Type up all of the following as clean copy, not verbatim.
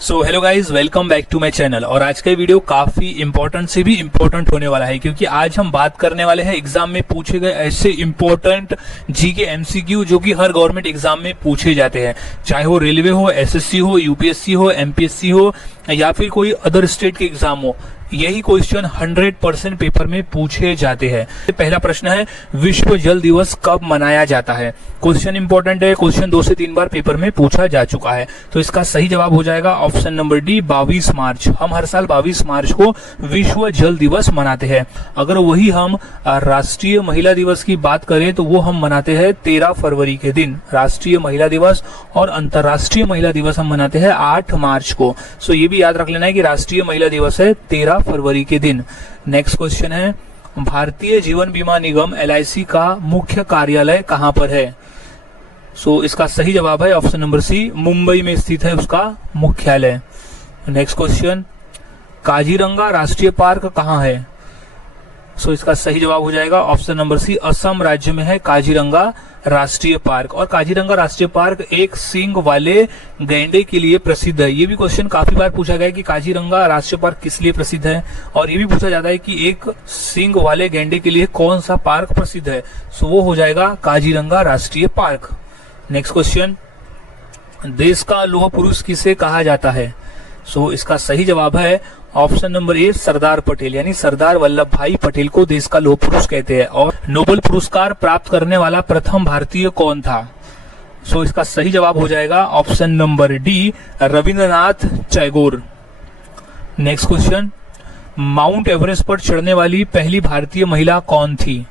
So hello guys, welcome back to my channel. और आज का वीडियो काफी इंपॉर्टेंट से भी इंपॉर्टेंट होने वाला है, क्योंकि आज हम बात करने वाले हैं एग्जाम में पूछे गए ऐसे इंपॉर्टेंट जीके एमसीक्यू जो कि हर गवर्नमेंट एग्जाम में पूछे जाते हैं, चाहे वो रेलवे हो, एसएससी हो, यूपीएससी हो, एमपीएससी हो या फिर कोई अदर स्टेट के एग्जाम हो। यही क्वेश्चन 100% पेपर में पूछे जाते हैं। पहला प्रश्न है, विश्व जल दिवस कब मनाया जाता है? क्वेश्चन इंपॉर्टेंट है, क्वेश्चन 2 से 3 बार पेपर में पूछा जा चुका है। तो इसका सही जवाब हो जाएगा ऑप्शन नंबर डी, 22 मार्च। हम हर साल 22 मार्च को विश्व जल दिवस मनाते हैं। अगर वही हम राष्ट्रीय महिला दिवस की बात करें तो वो हम मनाते हैं 13 फरवरी के दिन राष्ट्रीय महिला दिवस, और अंतर्राष्ट्रीय महिला दिवस हम मनाते हैं 8 मार्च को। सो ये भी याद रख लेना है कि राष्ट्रीय महिला दिवस है 13 फरवरी के दिन। नेक्स्ट क्वेश्चन है, भारतीय जीवन बीमा निगम LIC का मुख्य कार्यालय कहां पर है? सो इसका सही जवाब है ऑप्शन नंबर सी, मुंबई में स्थित है उसका मुख्यालय। नेक्स्ट क्वेश्चन, काजीरंगा राष्ट्रीय पार्क कहां है? सो इसका सही जवाब हो जाएगा ऑप्शन नंबर सी, असम राज्य में है काजीरंगा राष्ट्रीय पार्क। और काजीरंगा राष्ट्रीय पार्क एक सींग वाले गैंडे के लिए प्रसिद्ध है। ये भी क्वेश्चन काफी बार पूछा गया है कि काजीरंगा राष्ट्रीय पार्क किस लिए प्रसिद्ध है, और ये भी पूछा जाता है कि एक सींग वाले गैंडे के लिए कौन सा पार्क प्रसिद्ध है। सो वो हो जाएगा काजीरंगा राष्ट्रीय पार्क। नेक्स्ट क्वेश्चन, देश का लौह पुरुष किसे कहा जाता है? सो इसका सही जवाब है ऑप्शन नंबर ए, सरदार पटेल, यानी सरदार वल्लभ भाई पटेल को देश का लौह पुरुष कहते हैं। और नोबेल पुरस्कार प्राप्त करने वाला प्रथम भारतीय कौन था? सो इसका सही जवाब हो जाएगा option number D, Rabindranath Tagore. Next question, mount Everest पर चढ़ने वाली पहली भारतीय महिला कौन थी?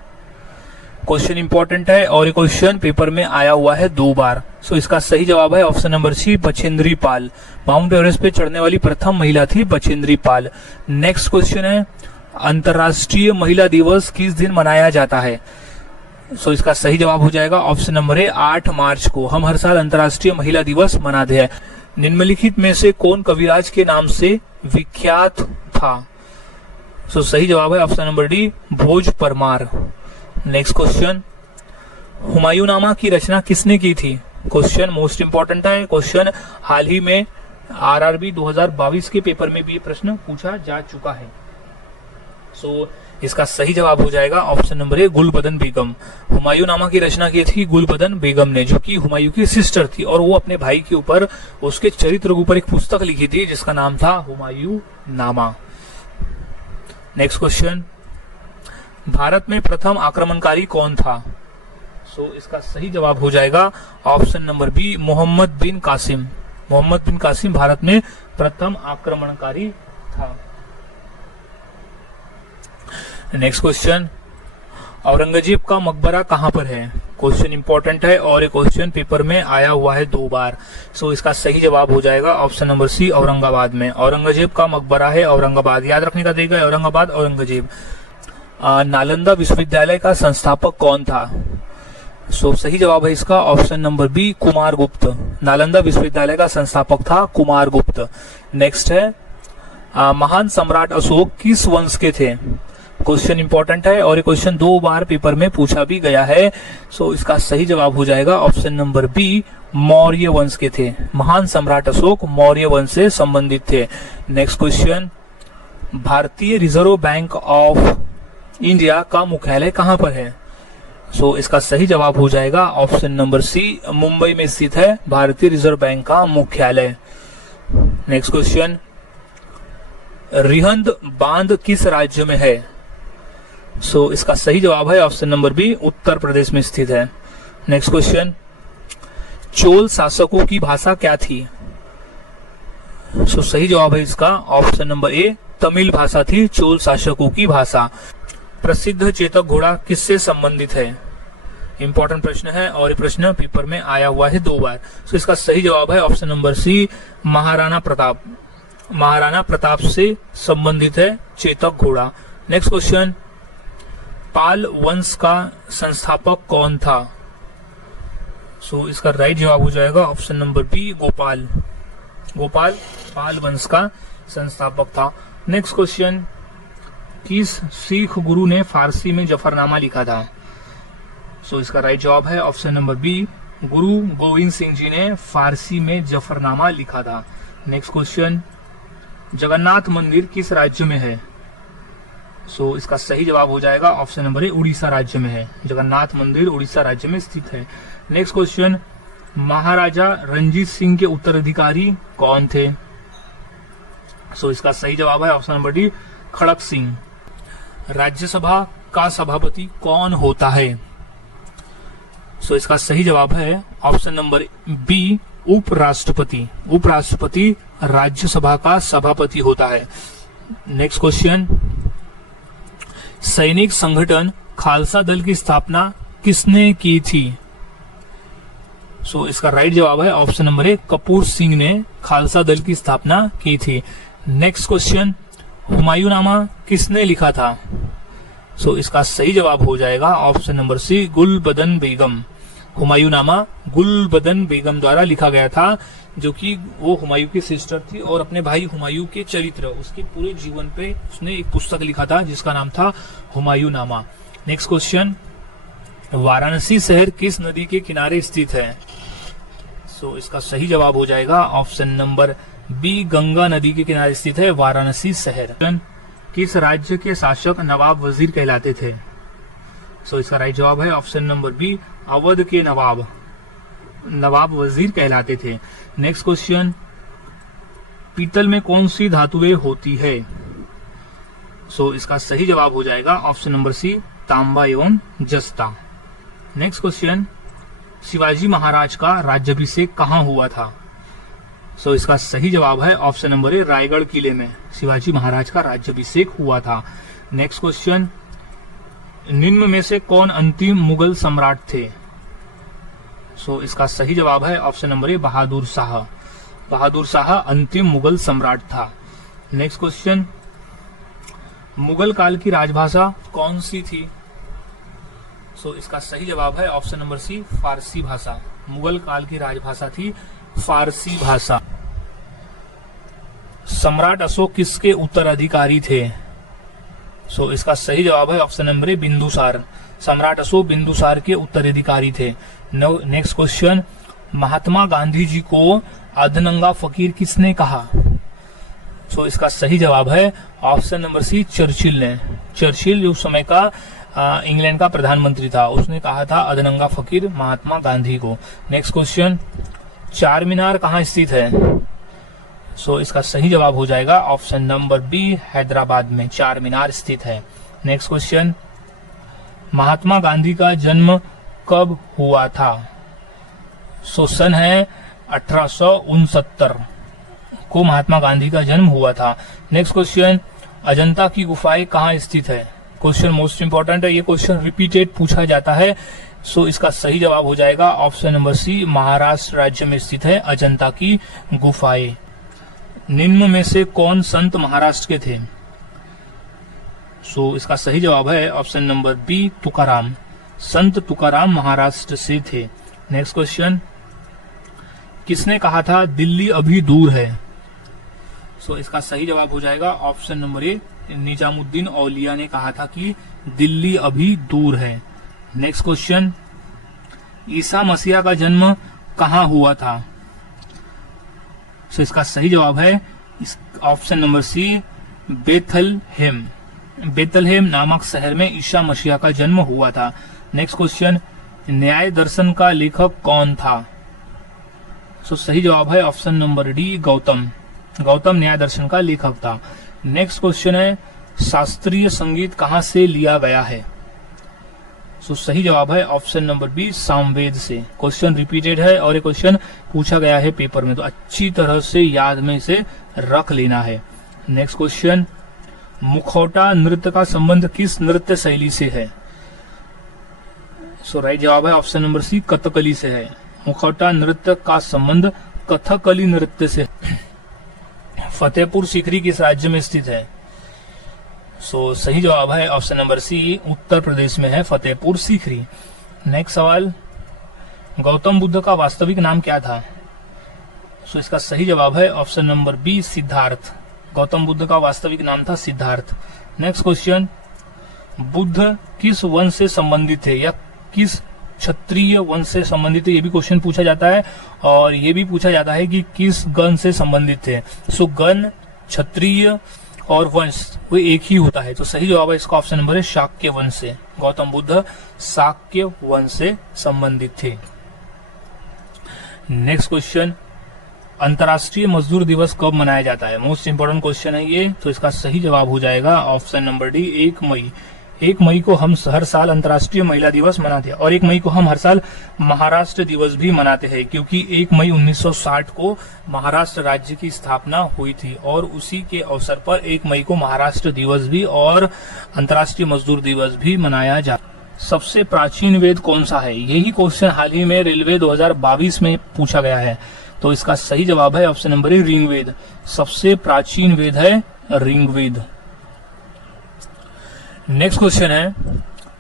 क्वेश्चन इंपॉर्टेंट है और ये क्वेश्चन पेपर में आया हुआ है 2 बार। सो इसका सही जवाब है ऑप्शन नंबर सी, बछेंद्री पाल। माउंट एवरेस्ट पे चढ़ने वाली प्रथम महिला थी बछेंद्री पाल। नेक्स्ट क्वेश्चन है, अंतर्राष्ट्रीय महिला दिवस किस दिन मनाया जाता है? सो इसका सही जवाब हो जाएगा ऑप्शन नंबर ए, 8 मार्च को। हम हर साल अंतर्राष्ट्रीय महिला दिवस मनाते हैं। निम्नलिखित में से कौन कविराज के नाम से विख्यात था? सो सही जवाब है ऑप्शन नंबर डी, भोज परमार। नेक्स्ट क्वेश्चन, हुमायूंनामा की रचना किसने की थी? क्वेश्चन मोस्ट इंपॉर्टेंट है। क्वेश्चन हाल ही में RRB 2022 के पेपर में भी ये प्रश्न पूछा जा चुका है। सो इसका सही जवाब हो जाएगा ऑप्शन नंबर ए, गुलबदन बेगम। हुमायूंनामा की रचना की थी गुलबदन बेगम ने, जो कि हुमायूं की सिस्टर थी, और वो अपने भाई के ऊपर उसके चरित्र के ऊपर एक पुस्तक लिखी थी जिसका नाम था हुमायूंनामा। नेक्स्ट क्वेश्चन, भारत में प्रथम आक्रमणकारी कौन था? सो इसका सही जवाब हो जाएगा ऑप्शन नंबर बी, मोहम्मद बिन कासिम। मोहम्मद बिन कासिम भारत में प्रथम आक्रमणकारी था। नेक्स्ट क्वेश्चन, औरंगजेब का मकबरा कहां पर है? क्वेश्चन इंपॉर्टेंट है और ये क्वेश्चन पेपर में आया हुआ है 2 बार। सो इसका सही जवाब हो जाएगा ऑप्शन नंबर सी, औरंगाबाद में। औरंगजेब का मकबरा है औरंगाबाद, याद रखने का देगा, औरंगाबाद औरंगजेब। नालंदा विश्वविद्यालय का संस्थापक कौन था? सो सही जवाब है इसका option number B, Kumaragupta. Nalanda विश्वविद्यालय का संस्थापक था कुमारगुप्त। नेक्स्ट है, महान सम्राट अशोक किस वंश के थे? क्वेश्चन इंपॉर्टेंट है और ये क्वेश्चन 2 बार पेपर में पूछा भी गया है। सो इसका सही जवाब हो जाएगा ऑप्शन नंबर बी, मौर्य वंश के थे। महान सम्राट अशोक मौर्य वंश से संबंधित थे। नेक्स्ट क्वेश्चन, भारतीय रिजर्व बैंक ऑफ इंडिया का मुख्यालय कहां पर है? सो इसका सही जवाब हो जाएगा ऑप्शन नंबर सी, मुंबई में स्थित है भारतीय रिजर्व बैंक का मुख्यालय। नेक्स्ट क्वेश्चन, रिहंद बांध किस राज्य में है? सो इसका सही जवाब है option number B, Uttar Pradesh में स्थित है। नेक्स्ट क्वेश्चन, चोल शासकों की भाषा क्या थी? सो सही जवाब है इसका ऑप्शन नंबर ए, तमिल भाषा थी चोल शासकों की भाषा। प्रसिद्ध चेतक घोड़ा किससे संबंधित है? इंपॉर्टेंट प्रश्न है और ये प्रश्न पेपर में आया हुआ है 2 बार। सो इसका सही जवाब है option number C, Maharana Pratap. Maharana Pratap से संबंधित है चेतक घोड़ा। नेक्स्ट क्वेश्चन, पाल वंश का संस्थापक कौन था? सो इसका राइट जवाब हो जाएगा option number B, Gopal. Gopal Pala वंश का संस्थापक था। नेक्स्ट क्वेश्चन, किस सिख गुरु ने फारसी में जफरनामा लिखा था? सो इसका राइट जवाब है ऑप्शन नंबर बी, गुरु गोविंद सिंह जी ने फारसी में जफरनामा लिखा था। नेक्स्ट क्वेश्चन, जगन्नाथ मंदिर किस राज्य में है? सो इसका सही जवाब हो जाएगा ऑप्शन नंबर ए, उड़ीसा राज्य में है। जगन्नाथ मंदिर उड़ीसा राज्य में स्थित है। नेक्स्ट क्वेश्चन, महाराजा रणजीत सिंह के उत्तराधिकारी कौन थे? सो इसका सही जवाब है ऑप्शन नंबर डी, खड़क सिंह। राज्यसभा का सभापति कौन होता है? सो इसका सही जवाब है ऑप्शन नंबर बी, उपराष्ट्रपति। उपराष्ट्रपति राज्यसभा का सभापति होता है। नेक्स्ट क्वेश्चन, सैनिक संगठन खालसा दल की स्थापना किसने की थी? सो इसका राइट जवाब है ऑप्शन नंबर ए, कपूर सिंह ने खालसा दल की स्थापना की थी। नेक्स्ट क्वेश्चन, हुमायूंनामा किसने लिखा था? सो इसका सही जवाब हो जाएगा ऑप्शन नंबर सी, गुलबदन बेगम। हुमायूंनामा गुलबदन बेगम द्वारा लिखा गया था, जो कि वो हुमायूं की सिस्टर थी और अपने भाई हुमायूं के चरित्र, उसके पूरे जीवन पे उसने एक पुस्तक लिखा था जिसका नाम था हुमायूंनामा। नेक्स्ट क्वेश्चन, वाराणसी शहर किस नदी के किनारे स्थित है? सो इसका सही जवाब हो जाएगा ऑप्शन नंबर बी, गंगा नदी के किनारे स्थित है वाराणसी शहर। किस राज्य के शासक नवाब वजीर कहलाते थे? सो इसका राइट जवाब है ऑप्शन नंबर बी, अवध के नवाब वजीर कहलाते थे। नेक्स्ट क्वेश्चन, पीतल में कौन सी धातुएं होती है? सो इसका सही जवाब हो जाएगा ऑप्शन नंबर सी, तांबा एवं जस्ता। नेक्स्ट क्वेश्चन, शिवाजी महाराज का राज्याभिषेक कहाँ हुआ था? सो इसका सही जवाब है ऑप्शन नंबर ए, रायगढ़ किले में शिवाजी महाराज का राज्याभिषेक हुआ था। नेक्स्ट क्वेश्चन, निम्न में से कौन अंतिम मुगल सम्राट थे? सो इसका सही जवाब है ऑप्शन नंबर ए, बहादुर शाह। बहादुर शाह अंतिम मुगल सम्राट था। नेक्स्ट क्वेश्चन, मुगल काल की राजभाषा कौन सी थी? सो इसका सही जवाब है ऑप्शन नंबर सी, फारसी भाषा। मुगल काल की राजभाषा थी फारसी भाषा। सम्राट अशोक किसके उत्तराधिकारी थे? सो इसका सही जवाब है ऑप्शन नंबर ए, बिंदुसार। सम्राट अशोक बिंदुसार के उत्तराधिकारी थे। नेक्स्ट क्वेश्चन, महात्मा गांधी जी को अधनंगा फकीर किसने कहा? सो इसका सही जवाब है ऑप्शन नंबर सी, चर्चिल ने। चर्चिल जो समय का इंग्लैंड का प्रधानमंत्री था, उसने कहा था अधनंगा फकीर महात्मा गांधी को। नेक्स्ट क्वेश्चन, चार मीनार कहाँ स्थित है? सो इसका सही जवाब हो जाएगा ऑप्शन नंबर बी, हैदराबाद में चार मीनार स्थित है। नेक्स्ट क्वेश्चन, महात्मा गांधी का जन्म कब हुआ था? सो सन है 1869 को महात्मा गांधी का जन्म हुआ था। नेक्स्ट क्वेश्चन, अजंता की गुफाएं कहाँ स्थित है? क्वेश्चन मोस्ट इंपॉर्टेंट है, ये क्वेश्चन रिपीटेड पूछा जाता है। सो इसका सही जवाब हो जाएगा ऑप्शन नंबर सी, महाराष्ट्र राज्य में स्थित है अजंता की गुफाएं। निम्न में से कौन संत महाराष्ट्र के थे? सो इसका सही जवाब है ऑप्शन नंबर बी, तुकाराम। संत तुकाराम महाराष्ट्र से थे। नेक्स्ट क्वेश्चन, किसने कहा था दिल्ली अभी दूर है? सो इसका सही जवाब हो जाएगा ऑप्शन नंबर ए, निजामुद्दीन औलिया ने कहा था कि दिल्ली अभी दूर है। नेक्स्ट क्वेश्चन, ईसा मसीहा का जन्म कहाँ हुआ था? सो इसका सही जवाब है option number C, Bethlehem. Bethlehem नामक शहर में ईसा मसीहा का जन्म हुआ था। नेक्स्ट क्वेश्चन, न्याय दर्शन का लेखक कौन था? सो सही जवाब है option number D, Gautam. Gautam न्याय दर्शन का लेखक था। नेक्स्ट क्वेश्चन है, शास्त्रीय संगीत कहाँ से लिया गया है? सो सही जवाब है ऑप्शन नंबर बी, सामवेद से। क्वेश्चन रिपीटेड है और ये क्वेश्चन पूछा गया है पेपर में, तो अच्छी तरह से याद में इसे रख लेना है। नेक्स्ट क्वेश्चन, मुखौटा नृत्य का संबंध किस नृत्य शैली से है? सो राइट जवाब है ऑप्शन नंबर सी, कथकली से है। मुखौटा नृत्य का संबंध कथकली नृत्य से। फतेहपुर सीकरी किस राज्य में स्थित है? सो सही जवाब है ऑप्शन नंबर सी, उत्तर प्रदेश में है फतेहपुर सीकरी। नेक्स्ट सवाल, गौतम बुद्ध का वास्तविक नाम क्या था? सो इसका सही जवाब है option number B, Siddhartha. Gautam Buddha का वास्तविक नाम था सिद्धार्थ। नेक्स्ट क्वेश्चन, बुद्ध किस वंश से संबंधित थे या किस क्षत्रिय वंश से संबंधित है, ये भी क्वेश्चन पूछा जाता है। और ये भी पूछा जाता है कि किस गण से संबंधित थे। सो गण, क्षत्रिय और वंश वो एक ही होता है। तो सही जवाब है इसका ऑप्शन नंबर है शाक्य वंश से। गौतम बुद्ध शाक्य वंश से संबंधित थे। नेक्स्ट क्वेश्चन, अंतर्राष्ट्रीय मजदूर दिवस कब मनाया जाता है? मोस्ट इंपोर्टेंट क्वेश्चन है ये। तो इसका सही जवाब हो जाएगा ऑप्शन नंबर डी 1 मई। 1 मई को हम हर साल अंतर्राष्ट्रीय महिला दिवस मनाते हैं और 1 मई को हम हर साल महाराष्ट्र दिवस भी मनाते हैं, क्योंकि 1 मई 1960 को महाराष्ट्र राज्य की स्थापना हुई थी और उसी के अवसर पर 1 मई को महाराष्ट्र दिवस भी और अंतर्राष्ट्रीय मजदूर दिवस भी मनाया जाता है। सबसे प्राचीन वेद कौन सा है? यही क्वेश्चन हाल ही में रेलवे 2022 में पूछा गया है। तो इसका सही जवाब है ऑप्शन नंबर ए ऋग्वेद। सबसे प्राचीन वेद है ऋग्वेद। नेक्स्ट क्वेश्चन है,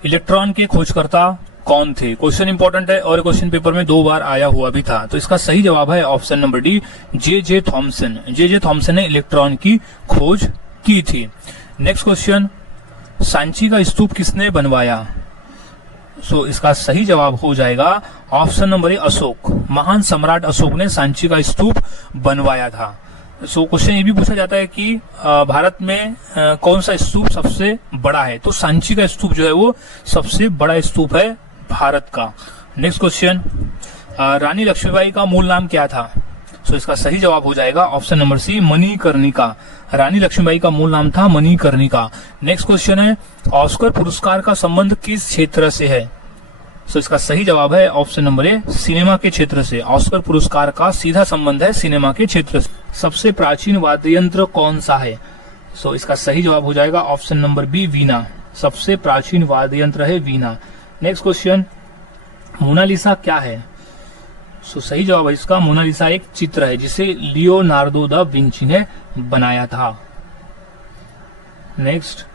इलेक्ट्रॉन के खोजकर्ता कौन थे? क्वेश्चन इंपॉर्टेंट है और क्वेश्चन पेपर में 2 बार आया हुआ भी था। तो इसका सही जवाब है option number D J Thomson. J Thomson ने इलेक्ट्रॉन की खोज की थी। नेक्स्ट क्वेश्चन, सांची का स्तूप किसने बनवाया? सो इसका सही जवाब हो जाएगा ऑप्शन नंबर ए अशोक। महान सम्राट अशोक ने सांची का स्तूप बनवाया था। सो क्वेश्चन ये भी पूछा जाता है कि भारत में कौन सा स्तूप सबसे बड़ा है? तो सांची का स्तूप जो है वो सबसे बड़ा स्तूप है भारत का। नेक्स्ट क्वेश्चन, रानी लक्ष्मीबाई का मूल नाम क्या था? सो इसका सही जवाब हो जाएगा ऑप्शन नंबर सी मणिकर्णिका। रानी लक्ष्मीबाई का मूल नाम था मणिकर्णिका। नेक्स्ट क्वेश्चन है, ऑस्कर पुरस्कार का संबंध किस क्षेत्र से है? सो इसका सही जवाब है ऑप्शन नंबर ए सिनेमा के क्षेत्र से। ऑस्कर पुरस्कार का सीधा संबंध है सिनेमा के क्षेत्र से। सबसे प्राचीन वाद्य यंत्र कौन सा है? सो इसका सही जवाब हो जाएगा ऑप्शन नंबर बी वीणा। सबसे प्राचीन वाद्य यंत्र है वीणा। नेक्स्ट क्वेश्चन, मोनालिसा क्या है? सो सही जवाब है इसका मोनालिसा एक चित्र है जिसे लियोनार्डो दा विंची ने बनाया था। नेक्स्ट,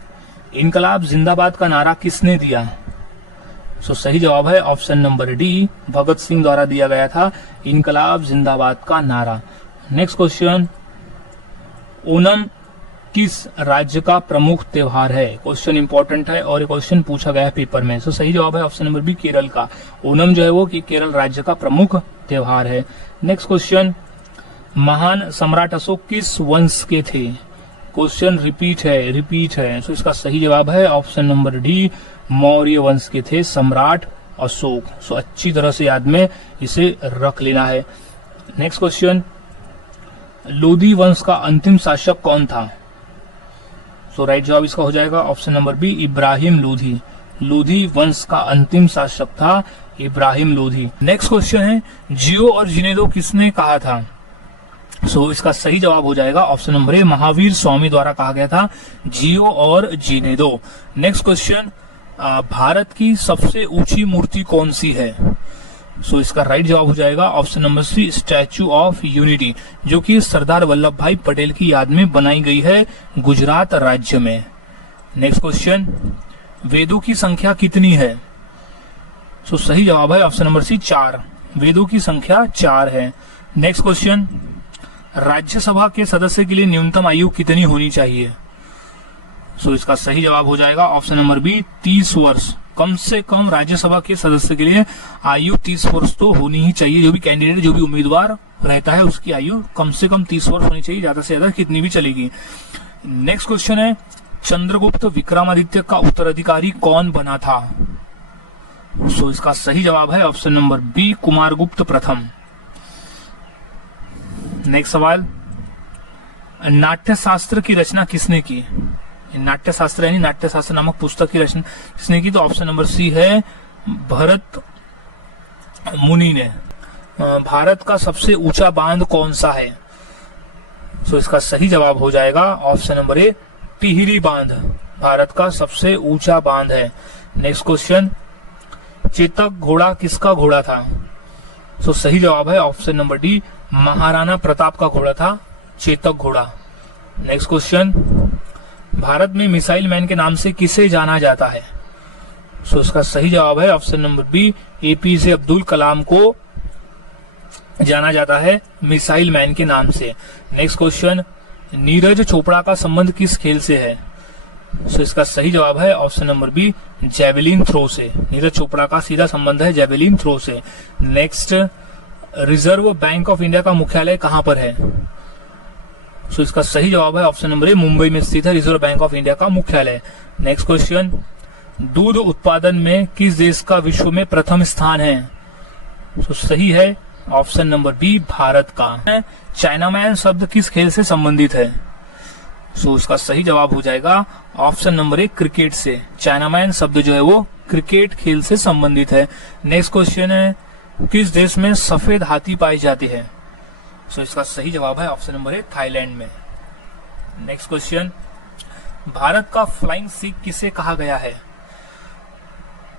इनकलाब जिंदाबाद का नारा किसने दिया? सो सही जवाब है option number D Bhagat Singh द्वारा दिया गया था इनकलाब जिंदाबाद का नारा। नेक्स्ट क्वेश्चन, ओणम किस राज्य का प्रमुख त्योहार है? क्वेश्चन इंपॉर्टेंट है और क्वेश्चन पूछा गया है पेपर में। सो सही जवाब है ऑप्शन नंबर बी केरल का। ओणम जो है वो कि केरल राज्य का प्रमुख त्योहार है। नेक्स्ट क्वेश्चन, महान सम्राट अशोक किस वंश के थे? क्वेश्चन रिपीट है। सो इसका सही जवाब है ऑप्शन नंबर डी मौर्य वंश के थे सम्राट अशोक। सो अच्छी तरह से याद में इसे रख लेना है। नेक्स्ट क्वेश्चन, लोधी वंश का अंतिम शासक कौन था? सो राइट जवाब इसका हो जाएगा option number B Ibrahim Lodi. Lodi वंश का अंतिम शासक था इब्राहिम लोधी। नेक्स्ट क्वेश्चन है, जियो और जीने दो किसने कहा था? सो इसका सही जवाब हो जाएगा ऑप्शन नंबर ए महावीर स्वामी द्वारा कहा गया था जियो और जीने दो। नेक्स्ट क्वेश्चन, भारत की सबसे ऊंची मूर्ति कौन सी है? सो इसका राइट जवाब हो जाएगा option number C statue of unity, जो कि सरदार वल्लभ भाई पटेल की याद में बनाई गई है गुजरात राज्य में। नेक्स्ट क्वेश्चन, वेदों की संख्या कितनी है? सो सही जवाब है ऑप्शन नंबर सी 4। वेदों की संख्या 4 है। नेक्स्ट क्वेश्चन, राज्यसभा के सदस्य के लिए न्यूनतम आयु कितनी होनी चाहिए? सो इसका सही जवाब हो जाएगा ऑप्शन नंबर बी 30 वर्ष। कम से कम राज्यसभा के सदस्य के लिए आयु 30 वर्ष तो होनी ही चाहिए। जो भी कैंडिडेट, जो भी उम्मीदवार रहता है उसकी आयु कम से कम 30 वर्ष होनी चाहिए, ज्यादा से ज्यादा कितनी भी चलेगी। नेक्स्ट क्वेश्चन है, चंद्रगुप्त विक्रमादित्य का उत्तराधिकारी कौन बना था? सो इसका सही जवाब है ऑप्शन नंबर बी कुमारगुप्त प्रथम। नेक्स्ट सवाल, नाट्यशास्त्र की रचना किसने की? नाट्यशास्त्र यानी नाट्यशास्त्र नामक पुस्तक की रचना किसने की? तो ऑप्शन नंबर सी है भरत मुनि ने। भारत का सबसे ऊंचा बांध कौन सा है? सो इसका सही जवाब हो जाएगा ऑप्शन नंबर ए टिहरी बांध। भारत का सबसे ऊंचा बांध है। नेक्स्ट क्वेश्चन, चेतक घोड़ा किसका घोड़ा था? सो सही जवाब है option number D Maharana Pratap का घोड़ा था चेतक घोड़ा। नेक्स्ट क्वेश्चन, भारत में मिसाइल मैन के नाम से किसे जाना जाता है? सो इसका सही जवाब है option number B APJ Abdul Kalam को जाना जाता है मिसाइल मैन के नाम से। नेक्स्ट क्वेश्चन, नीरज चोपड़ा का संबंध किस खेल से है? सो इसका सही जवाब है option number B, javelin throw से। नीरज चोपड़ा का सीधा संबंध है जेवलिन थ्रो से। Next, reserve bank of India का मुख्यालय कहां पर है? सो इसका सही जवाब है ऑप्शन नंबर ए, मुंबई में स्थित है रिजर्व बैंक ऑफ इंडिया का मुख्यालय। नेक्स्ट क्वेश्चन, दूध उत्पादन में किस देश का विश्व में प्रथम स्थान है? सो सही है ऑप्शन नंबर बी, भारत का। चाइनामैन शब्द किस खेल से संबंधित है? सो इसका सही जवाब हो जाएगा ऑप्शन नंबर ए, क्रिकेट से। चाइनामैन शब्द जो है वो क्रिकेट खेल से संबंधित है। नेक्स्ट क्वेश्चन है, किस देश में सफेद हाथी पाई जाती है? सो इसका सही जवाब है ऑप्शन नंबर ए, थाईलैंड में। नेक्स्ट क्वेश्चन, भारत का फ्लाइंग सिख किसे कहा गया है?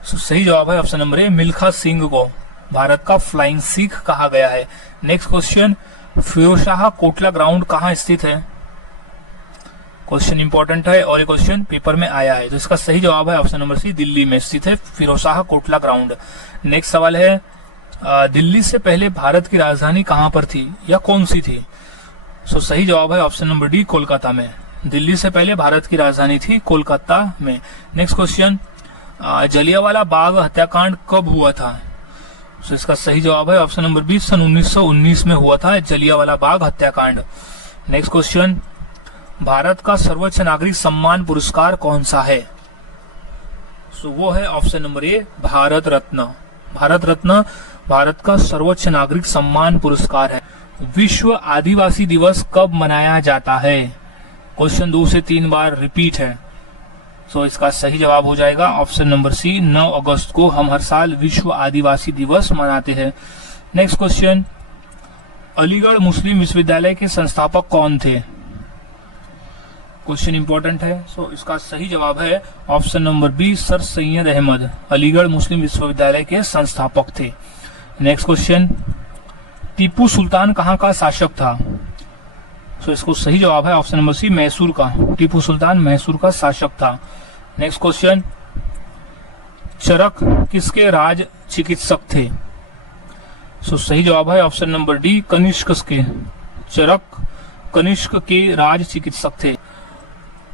सो सही जवाब है option number A, Milkha Singh को भारत का फ्लाइंग सिख कहा गया है। Next question, Firozshah Kotla ground कहाँ स्थित है? क्वेश्चन इंपॉर्टेंट है और ये क्वेश्चन पेपर में आया है, तो इसका सही जवाब है ऑप्शन नंबर सी, दिल्ली में स्थित है फिरोजशाह कोटला ग्राउंड। नेक्स्ट सवाल है, दिल्ली से पहले भारत की राजधानी कहां पर थी या कौन सी थी? सो सही जवाब है ऑप्शन नंबर डी, कोलकाता में। दिल्ली से पहले भारत की राजधानी थी कोलकाता में। नेक्स्ट क्वेश्चन, जलियांवाला बाग हत्याकांड कब हुआ था? सो इसका सही जवाब है ऑप्शन नंबर बी, सन 1919 में हुआ था जलियांवाला बाग हत्याकांड। नेक्स्ट क्वेश्चन, भारत का सर्वोच्च नागरिक सम्मान पुरस्कार कौन सा है? सो वो है ऑप्शन नंबर ए, भारत रत्न। भारत रत्न भारत का सर्वोच्च नागरिक सम्मान पुरस्कार है। विश्व आदिवासी दिवस कब मनाया जाता है? क्वेश्चन 2 से 3 बार रिपीट है। सो इसका सही जवाब हो जाएगा ऑप्शन नंबर सी, 9 अगस्त को हम हर साल विश्व आदिवासी दिवस मनाते हैं। नेक्स्ट क्वेश्चन, अलीगढ़ मुस्लिम विश्वविद्यालय के संस्थापक कौन थे? क्वेश्चन इंपॉर्टेंट है। सो इसका सही जवाब है option number B, sir Syed Ahmad Aligarh Muslim विश्वविद्यालय के संस्थापक थे। नेक्स्ट क्वेश्चन, टीपू सुल्तान कहाँ का शासक था? सो इसको सही जवाब है ऑप्शन नंबर सी, मैसूर का। टीपू सुल्तान मैसूर का शासक था। नेक्स्ट क्वेश्चन, चरक किसके राज चिकित्सक थे? सो सही जवाब है ऑप्शन नंबर डी, कनिष्क के। चरक कनिष्क के राज चिकित्सक थे।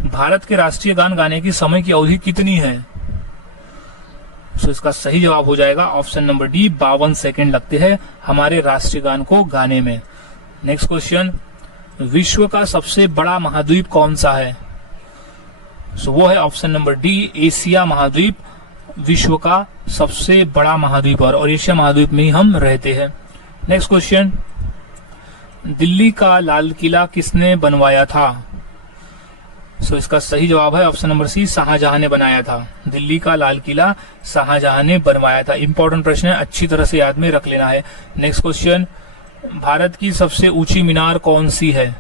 भारत के राष्ट्रीय गान गाने की समय की अवधि कितनी है? सो इसका सही जवाब हो जाएगा ऑप्शन नंबर डी, 52 सेकेंड लगते हैं हमारे राष्ट्रीय गान को गाने में। नेक्स्ट क्वेश्चन, विश्व का सबसे बड़ा महाद्वीप कौन सा है? सो वो है ऑप्शन नंबर डी, एशिया महाद्वीप विश्व का सबसे बड़ा महाद्वीप और एशिया महाद्वीप में ही हम रहते हैं। नेक्स्ट क्वेश्चन, दिल्ली का लाल किला किसने बनवाया था? सो इसका सही जवाब है ऑप्शन नंबर सी, शाहजहां ने बनाया था। दिल्ली का लाल किला शाहजहां ने बनवाया था। इंपॉर्टेंट प्रश्न है, अच्छी तरह से याद में रख लेना है। नेक्स्ट क्वेश्चन, भारत की सबसे ऊंची मीनार कौन सी है?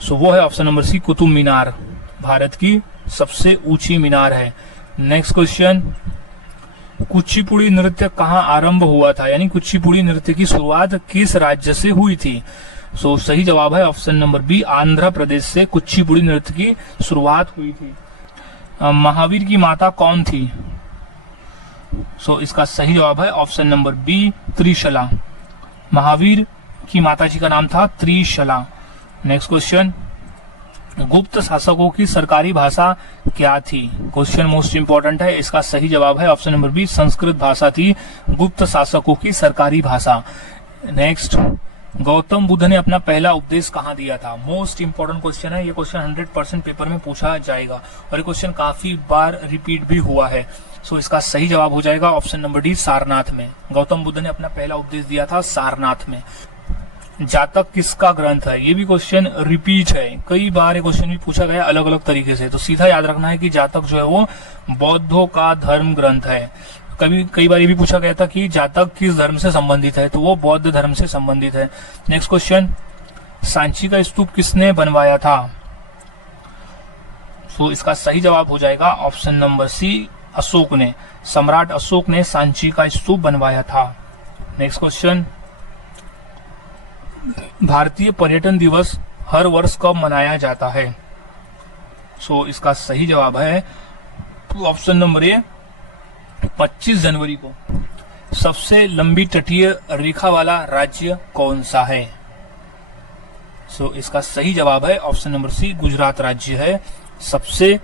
सो वो है ऑप्शन नंबर सी, कुतुब मीनार भारत की सबसे ऊंची मीनार है। नेक्स्ट क्वेश्चन, कुचिपुड़ी नृत्य कहाँ आरंभ हुआ था, यानी कुचिपुड़ी नृत्य की शुरुआत किस राज्य से हुई थी? सो सही जवाब है option number B, Andhra Pradesh से कुचिपुड़ी नृत्य की शुरुआत हुई थी। महावीर की माता कौन थी? सो इसका सही जवाब है option number B, Trishala. Mahavir की माता जी का नाम था त्रिशला। नेक्स्ट क्वेश्चन, गुप्त शासकों की सरकारी भाषा क्या थी? क्वेश्चन मोस्ट इंपॉर्टेंट है। इसका सही जवाब है ऑप्शन नंबर बी, संस्कृत भाषा थी गुप्त शासकों की सरकारी भाषा। नेक्स्ट, गौतम बुद्ध ने अपना पहला उपदेश कहाँ दिया था? मोस्ट इंपॉर्टेंट क्वेश्चन है। ये क्वेश्चन 100% पेपर में पूछा जाएगा और ये क्वेश्चन काफी बार रिपीट भी हुआ है। सो इसका सही जवाब हो जाएगा ऑप्शन नंबर डी, सारनाथ में। गौतम बुद्ध ने अपना पहला उपदेश दिया था सारनाथ में। जातक किसका ग्रंथ है? ये भी क्वेश्चन रिपीट है, कई बार ये क्वेश्चन भी पूछा गया अलग अलग तरीके से। तो सीधा याद रखना है कि जातक जो है वो बौद्धों का धर्म ग्रंथ है। कई बार ये भी पूछा गया था कि जातक किस धर्म से संबंधित है, तो वो बौद्ध धर्म से संबंधित है। नेक्स्ट क्वेश्चन, सांची का स्तूप किसने बनवाया था? सो इसका सही जवाब हो जाएगा ऑप्शन नंबर सी, अशोक ने। सम्राट अशोक ने सांची का स्तूप बनवाया था। नेक्स्ट क्वेश्चन, भारतीय पर्यटन दिवस हर वर्ष कब मनाया जाता है? सो इसका सही जवाब है ऑप्शन नंबर ए, 25 जनवरी को। सबसे लंबी तटीय रेखा वाला राज्य कौन सा है? सो इसका सही जवाब है ऑप्शन नंबर सी, गुजरात राज्य है सबसे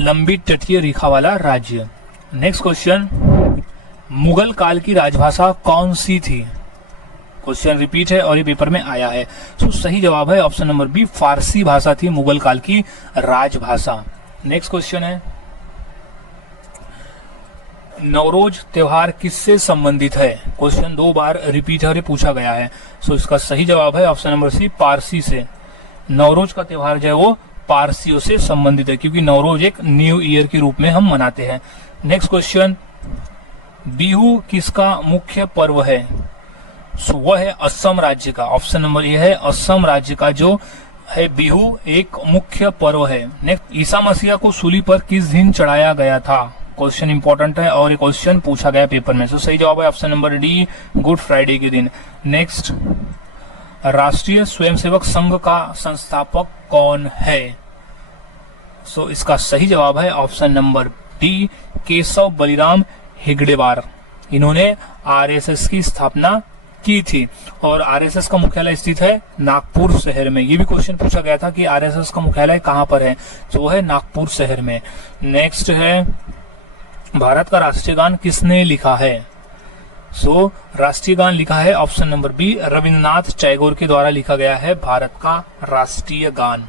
लंबी तटीय रेखा वाला राज्य। नेक्स्ट क्वेश्चन, मुगल काल की राजभाषा कौन सी थी? क्वेश्चन रिपीट है और ये पेपर में आया है। तो सही जवाब है ऑप्शन नंबर बी, फारसी भाषा थी मुगल काल की राजभाषा। नेक्स्ट क्वेश्चन है, नवरोज त्योहार किससे संबंधित है? क्वेश्चन 2 बार रिपीट है और पूछा गया है। सो इसका सही जवाब है ऑप्शन नंबर सी, पारसी से। नवरोज का त्योहार जो है वो पारसियों से संबंधित है, क्योंकि नवरोज एक न्यू ईयर के रूप में हम मनाते हैं। नेक्स्ट क्वेश्चन, बिहू किसका मुख्य पर्व है? सो वह है असम राज्य का। ऑप्शन नंबर ए है, असम राज्य का जो है बिहू एक मुख्य पर्व है। नेक्स्ट, ईसा मसीह को सूली पर किस दिन चढ़ाया गया था? क्वेश्चन इंपॉर्टेंट है और ये क्वेश्चन पूछा गया पेपर में। सो सही जवाब है option number D, good Friday के दिन। नेक्स्ट, राष्ट्रीय स्वयंसेवक संघ का संस्थापक कौन है? सो इसका सही जवाब है option number D, Keshav Baliram हेगडेवार। इन्होंने आरएसएस की स्थापना की थी और आरएसएस का मुख्यालय स्थित है नागपुर शहर में। ये भी क्वेश्चन पूछा गया था कि आरएसएस का मुख्यालय कहां पर है, तो वो है नागपुर शहर में। नेक्स्ट है, भारत का राष्ट्रीय गान किसने लिखा है? सो राष्ट्रीय गान लिखा है option number B, Rabindranath Tagore के द्वारा लिखा गया है भारत का राष्ट्रीय गान।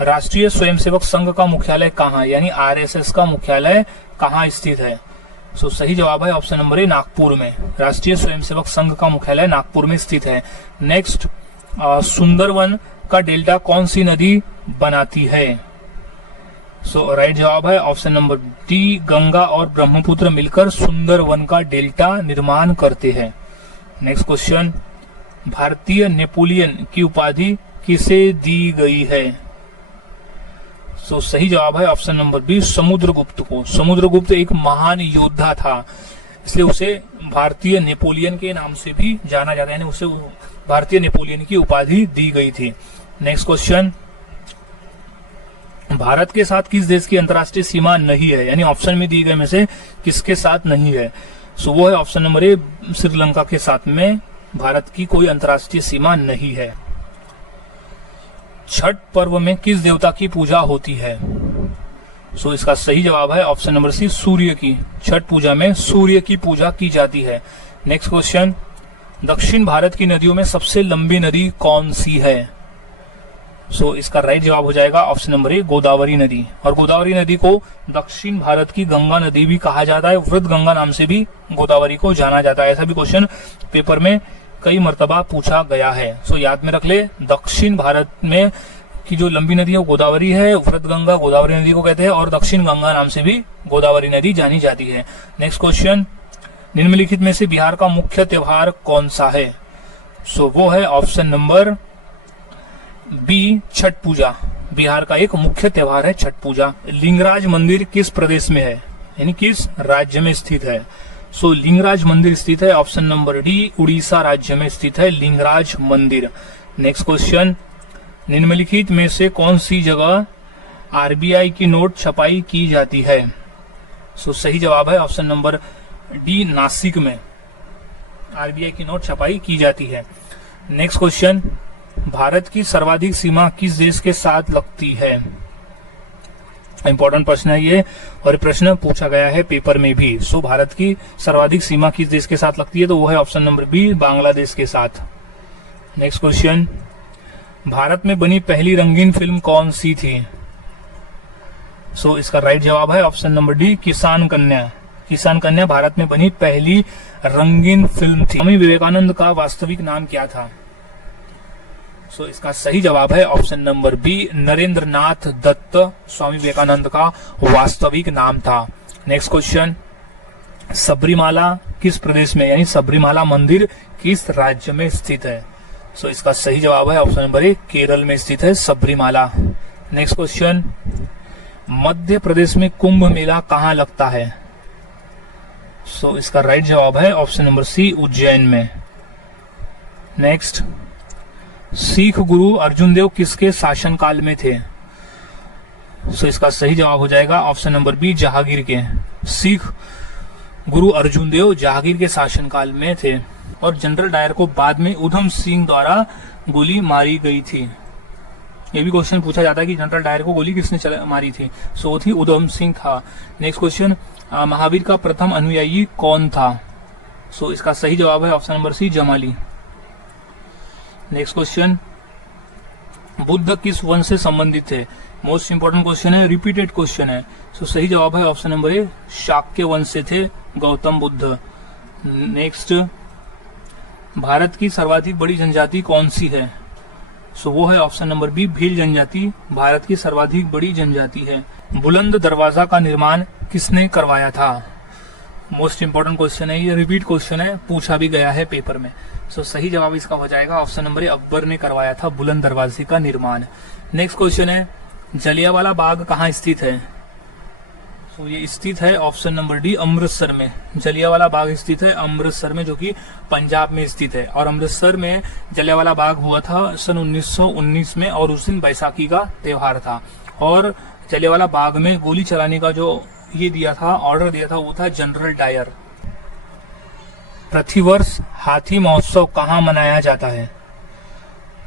राष्ट्रीय स्वयंसेवक संघ का मुख्यालय कहाँ, यानी आरएसएस का मुख्यालय कहाँ स्थित है? सो सही जवाब है ऑप्शन नंबर ए, नागपुर में। राष्ट्रीय स्वयंसेवक संघ का मुख्यालय नागपुर में स्थित है। नेक्स्ट, सुंदरवन का डेल्टा कौन सी नदी बनाती है? सो राइट जवाब है ऑप्शन नंबर डी, गंगा और ब्रह्मपुत्र मिलकर सुंदरवन का डेल्टा निर्माण करते हैं। नेक्स्ट क्वेश्चन, भारतीय नेपोलियन की उपाधि किसे दी गई है? सो सही जवाब है ऑप्शन नंबर बी, समुद्रगुप्त को। समुद्रगुप्त एक महान योद्धा था, इसलिए उसे भारतीय नेपोलियन के नाम से भी जाना जाता है, यानी उसे भारतीय नेपोलियन की उपाधि दी गई थी। नेक्स्ट क्वेश्चन, भारत के साथ किस देश की अंतर्राष्ट्रीय सीमा नहीं है, यानी ऑप्शन में दी गए में से किसके साथ नहीं है? सो वो है ऑप्शन नंबर ए, श्रीलंका के साथ में भारत की कोई अंतर्राष्ट्रीय सीमा नहीं है। छठ पर्व में किस देवता की पूजा होती है? सो इसका सही जवाब है ऑप्शन नंबर सी, सूर्य की। छठ पूजा में सूर्य की पूजा की जाती है। नेक्स्ट क्वेश्चन, दक्षिण भारत की नदियों में सबसे लंबी नदी कौन सी है? सो इसका राइट जवाब हो जाएगा ऑप्शन नंबर ए, गोदावरी नदी। और गोदावरी नदी को दक्षिण भारत की गंगा नदी भी कहा जाता है, वृद्ध गंगा नाम से भी गोदावरी को जाना जाता है। ऐसा भी क्वेश्चन पेपर में कई मर्तबा पूछा गया है। सो याद में रख ले, दक्षिण भारत में की जो लंबी नदी है वो गोदावरी है, वृद्ध गंगा गोदावरी नदी को कहते हैं और दक्षिण गंगा नाम से भी गोदावरी नदी जानी जाती है। नेक्स्ट क्वेश्चन, निम्नलिखित में से बिहार का मुख्य त्योहार कौन सा है? सो वो है ऑप्शन नंबर बी, छठ पूजा। बिहार का एक मुख्य त्योहार है छठ पूजा। लिंगराज मंदिर किस प्रदेश में है, यानी किस राज्य में स्थित है? सो लिंगराज मंदिर स्थित है ऑप्शन नंबर डी, उड़ीसा राज्य में स्थित है लिंगराज मंदिर। नेक्स्ट क्वेश्चन, निम्नलिखित में से कौन सी जगह आरबीआई की नोट छपाई की जाती है? सो सही जवाब है ऑप्शन नंबर डी, नासिक में आरबीआई की नोट छपाई की जाती है। नेक्स्ट क्वेश्चन, भारत की सर्वाधिक सीमा किस देश के साथ लगती है? इंपॉर्टेंट प्रश्न है ये और प्रश्न पूछा गया है पेपर में भी। सो भारत की सर्वाधिक सीमा किस देश के साथ लगती है, तो वो है ऑप्शन नंबर बी, बांग्लादेश के साथ। नेक्स्ट क्वेश्चन, भारत में बनी पहली रंगीन फिल्म कौन सी थी? सो इसका राइट जवाब है ऑप्शन नंबर डी, किसान कन्या। किसान कन्या भारत में बनी पहली रंगीन फिल्म थी। स्वामी विवेकानंद का वास्तविक नाम क्या था? सो इसका सही जवाब है option number B, Narendranath Datta Swami Vivekananda का वास्तविक नाम था। नेक्स्ट क्वेश्चन, सबरीमाला किस प्रदेश में, यानी सबरीमाला मंदिर किस राज्य में स्थित है? सो इसका सही जवाब है ऑप्शन नंबर ए, केरल में स्थित है सबरीमाला। नेक्स्ट क्वेश्चन, मध्य प्रदेश में कुंभ मेला कहाँ लगता है? सो इसका राइट जवाब है ऑप्शन नंबर सी, उज्जैन में। नेक्स्ट, सिख गुरु अर्जुन देव किसके शासनकाल में थे? सो इसका सही जवाब हो जाएगा ऑप्शन नंबर बी, जहांगीर के। सिख गुरु अर्जुन देव जहांगीर के शासनकाल में थे और जनरल डायर को बाद में उधम सिंह द्वारा गोली मारी गई थी। ये भी क्वेश्चन पूछा जाता है कि जनरल डायर को गोली किसने मारी थी, सो वो थी उधम सिंह था। नेक्स्ट क्वेश्चन, महावीर का प्रथम अनुयायी कौन था, सो इसका सही जवाब है option number C, Jamali. Next question, Buddha किस वंश से संबंधित थे, मोस्ट इंपोर्टेंट क्वेश्चन है, रिपीटेड क्वेश्चन है, सो सही जवाब है ऑप्शन नंबर ए, शाक्य वंश से थे गौतम बुद्ध। नेक्स्ट, भारत की सर्वाधिक बड़ी जनजाति कौन सी है, सो वो है ऑप्शन नंबर बी, भील जनजाति भारत की सर्वाधिक बड़ी जनजाति है। बुलंद दरवाजा का निर्माण किसने करवाया था, मोस्ट इंपोर्टेंट क्वेश्चन है, ये रिपीट क्वेश्चन है, पूछा भी गया है पेपर में। सो सही जवाब इसका हो जाएगा ऑप्शन नंबर ए, अकबर ने करवाया था बुलंद दरवाजे का निर्माण। नेक्स्ट क्वेश्चन है, जलियांवाला बाग कहाँ स्थित है, तो ये स्थित है ऑप्शन नंबर डी, अमृतसर में। जलियांवाला बाग स्थित है अमृतसर में, जो कि पंजाब में स्थित है। और अमृतसर में जलियांवाला बाग हुआ था सन 1919 में, और उस दिन बैसाखी का त्योहार था। और जलियांवाला बाग में गोली चलाने का जो ये दिया था, ऑर्डर दिया था, वो था जनरल डायर। प्रतिवर्ष हाथी महोत्सव कहाँ मनाया जाता है,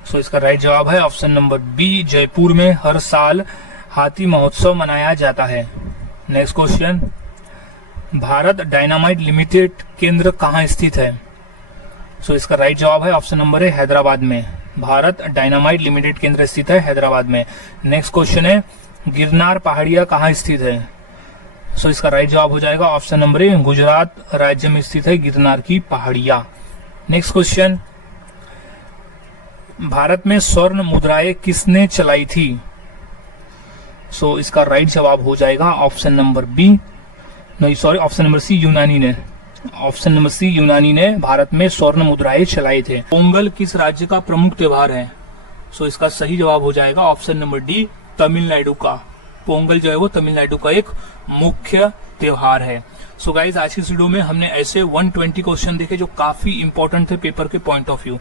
सो इसका राइट जवाब है ऑप्शन नंबर बी, जयपुर में हर साल हाथी महोत्सव मनाया जाता है। Next question, Bharat dynamite limited केंद्र कहाँ स्थित है, सो इसका राइट जवाब है ऑप्शन नंबर ए, हैदराबाद में। भारत डायनामाइट लिमिटेड केंद्र स्थित है हैदराबाद में। नेक्स्ट क्वेश्चन है, गिरनार पहाड़ियां कहाँ स्थित है, सो इसका राइट जवाब हो जाएगा ऑप्शन नंबर ए, गुजरात राज्य में स्थित है गिरनार की पहाड़ियां। नेक्स्ट क्वेश्चन, भारत में स्वर्ण मुद्राएं किसने चलाई थी, सो इसका राइट जवाब हो जाएगा ऑप्शन नंबर बी, नहीं सॉरी, ऑप्शन नंबर सी, यूनानी ने। ऑप्शन नंबर सी, यूनानी ने भारत में स्वर्ण मुद्राएं चलाई थे। पोंगल किस राज्य का प्रमुख त्योहार है, सो इसका सही जवाब हो जाएगा ऑप्शन नंबर डी, तमिलनाडु का। पोंगल जो है वो तमिलनाडु का एक मुख्य त्योहार है। सो गाइज, आज की वीडियो में हमने ऐसे 120 क्वेश्चन देखे जो काफी इंपॉर्टेंट थे पेपर के पॉइंट ऑफ व्यू।